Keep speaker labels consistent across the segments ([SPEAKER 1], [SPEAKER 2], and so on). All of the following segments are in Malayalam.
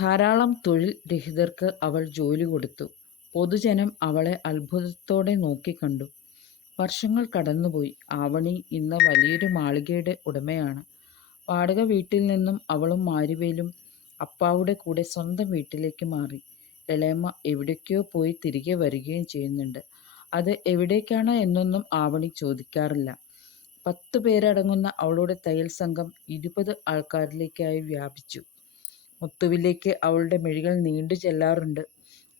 [SPEAKER 1] ധാരാളം തൊഴിൽ രഹിതർക്ക് അവൾ ജോലി കൊടുത്തു. പൊതുജനം അവളെ അത്ഭുതത്തോടെ നോക്കിക്കണ്ടു. വർഷങ്ങൾ കടന്നുപോയി. ആവണി ഇന്ന് വലിയൊരു മാളികയുടെ ഉടമയാണ്. വാടക വീട്ടിൽ നിന്നും അവളും മാരിവേലും അപ്പാവുടെ കൂടെ സ്വന്തം വീട്ടിലേക്ക് മാറി. ഇളയമ്മ എവിടേക്കോ പോയി തിരികെ വരികയും ചെയ്യുന്നുണ്ട്. അത് എവിടേക്കാണ് എന്നൊന്നും ആവണി ചോദിക്കാറില്ല. പത്തു പേരടങ്ങുന്ന അവളുടെ തയ്യൽ സംഘം ഇരുപത് ആൾക്കാരിലേക്കായി വ്യാപിച്ചു. മുത്തുവിലേക്ക് അവളുടെ മിഴികൾ നീണ്ടു ചെല്ലാറുണ്ട്.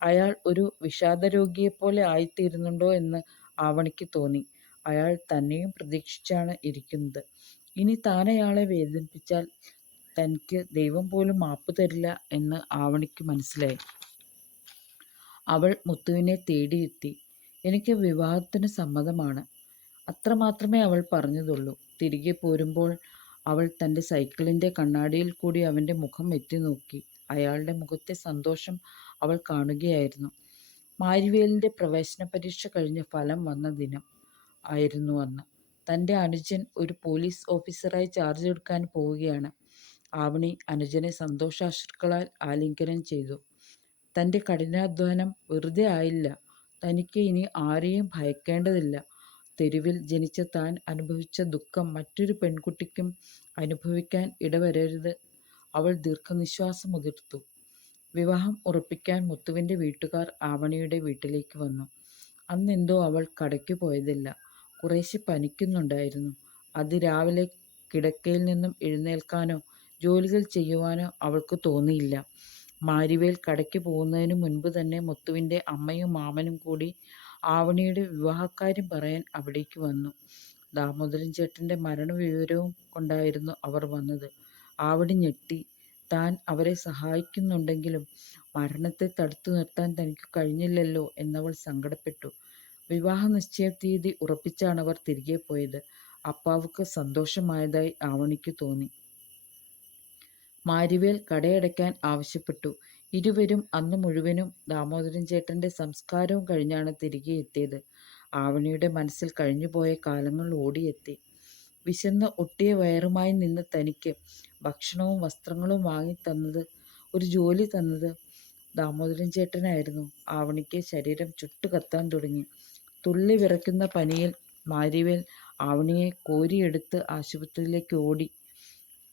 [SPEAKER 1] അയാൾ ഒരു വിഷാദരോഗിയെപ്പോലെ ആയിത്തീരുന്നുണ്ടോ എന്ന് ആവണിക്ക് തോന്നി. അയാൾ തന്നെയും പ്രതീക്ഷിച്ചാണ് ഇരിക്കുന്നത്. ഇനി താനയാളെ വേദനിപ്പിച്ചാൽ തനിക്ക് ദൈവം പോലും മാപ്പ് തരില്ല എന്ന് ആവണിക്ക് മനസ്സിലായി. അവൾ മുത്തുവിനെ തേടിയെത്തി. "എനിക്ക് വിവാഹത്തിന് സമ്മതമാണ്. " അത്രമാത്രമേ അവൾ പറഞ്ഞതുള്ളൂ. തിരികെ പോരുമ്പോൾ അവൾ തന്റെ സൈക്കിളിന്റെ കണ്ണാടിയിൽ കൂടി അവന്റെ മുഖം എത്തിനോക്കി. അയാളുടെ മുഖത്തെ സന്തോഷം അവൾ കാണുകയായിരുന്നു. മാരിവേലിന്റെ പ്രവേശന പരീക്ഷ കഴിഞ്ഞ് ഫലം വന്ന ദിനം ആയിരുന്നു അന്ന്. തന്റെ അനുജൻ ഒരു പോലീസ് ഓഫീസറായി ചാർജ് എടുക്കാൻ പോവുകയാണ്. ആവണി അനുജനെ സന്തോഷാശ്രുക്കളാൽ ആലിംഗനം ചെയ്തു. തന്റെ കഠിനാധ്വാനം വെറുതെ ആയില്ല. തനിക്ക് ഇനി ആരെയും ഭയക്കേണ്ടതില്ല. തെരുവിൽ ജനിച്ച താൻ അനുഭവിച്ച ദുഃഖം മറ്റൊരു പെൺകുട്ടിക്കും അനുഭവിക്കാൻ ഇടവരരുത്. അവൾ ദീർഘനിശ്വാസമുതിർത്തു. വിവാഹം ഉറപ്പിക്കാൻ മുത്തുവിന്റെ വീട്ടുകാർ ആവണിയുടെ വീട്ടിലേക്ക് വന്നു. അന്നെന്തോ അവൾ കടയ്ക്ക് പോയതില്ല. കുറേശ്ശെ പനിക്കുന്നുണ്ടായിരുന്നു. അത് രാവിലെ കിടക്കയിൽ നിന്നും എഴുന്നേൽക്കാനോ ജോലികൾ ചെയ്യുവാനോ അവൾക്ക് തോന്നിയില്ല. മാരിവേൽ കടയ്ക്ക് പോകുന്നതിന് മുൻപ് തന്നെ മുത്തുവിന്റെ അമ്മയും മാമനും കൂടി ആവണിയുടെ വിവാഹക്കാര്യം പറയാൻ അവിടേക്ക് വന്നു. ദാമോദരൻ ചേട്ടന്റെ മരണവിവരവും കൊണ്ടായിരുന്നു അവർ വന്നത്. ആവണി ഞെട്ടി. താൻ അവരെ സഹായിക്കുന്നുണ്ടെങ്കിലും മരണത്തെ തടുത്തു നിർത്താൻ തനിക്കു കഴിഞ്ഞില്ലല്ലോ എന്നവൾ സങ്കടപ്പെട്ടു. വിവാഹ നിശ്ചയതീയതി ഉറപ്പിച്ചാണ് അവർ തിരികെ പോയത്. അപ്പാവുക്ക് സന്തോഷമായതായി ആവണിക്കു തോന്നി. മാരിവേൽ കടയടയ്ക്കാൻ ആവശ്യപ്പെട്ടു. ഇരുവരും അന്നു മുഴുവനും ദാമോദരൻ ചേട്ടന്റെ സംസ്കാരവും കഴിഞ്ഞാണ് തിരികെ എത്തിയത്. ആവണിയുടെ മനസ്സിൽ കഴിഞ്ഞുപോയ കാലങ്ങൾ ഓടിയെത്തി. വിശന്ന് ഒട്ടിയ വയറുമായി നിന്ന് തനിക്ക് ഭക്ഷണവും വസ്ത്രങ്ങളും വാങ്ങി തന്നത് ഒരു ജോലി തന്നത് ദാമോദരൻ ചേട്ടനായിരുന്നു. ആവണിക്ക് ശരീരം ചുട്ടുകത്താൻ തുടങ്ങി. തുള്ളി വിറയ്ക്കുന്ന പനിയിൽ മാരിവേൽ ആവണിയെ കോരിയെടുത്ത് ആശുപത്രിയിലേക്ക് ഓടി.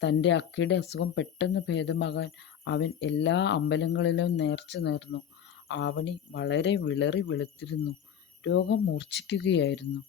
[SPEAKER 1] തന്റെ അക്കയുടെ അസുഖം പെട്ടെന്ന് ഭേദമാകാൻ അവൻ എല്ലാ അമ്പലങ്ങളിലും നേർച്ച നേർന്നു. ആവണി വളരെ വിളറി വെളുത്തിരുന്നു. രോഗം മൂർച്ഛിക്കുകയായിരുന്നു.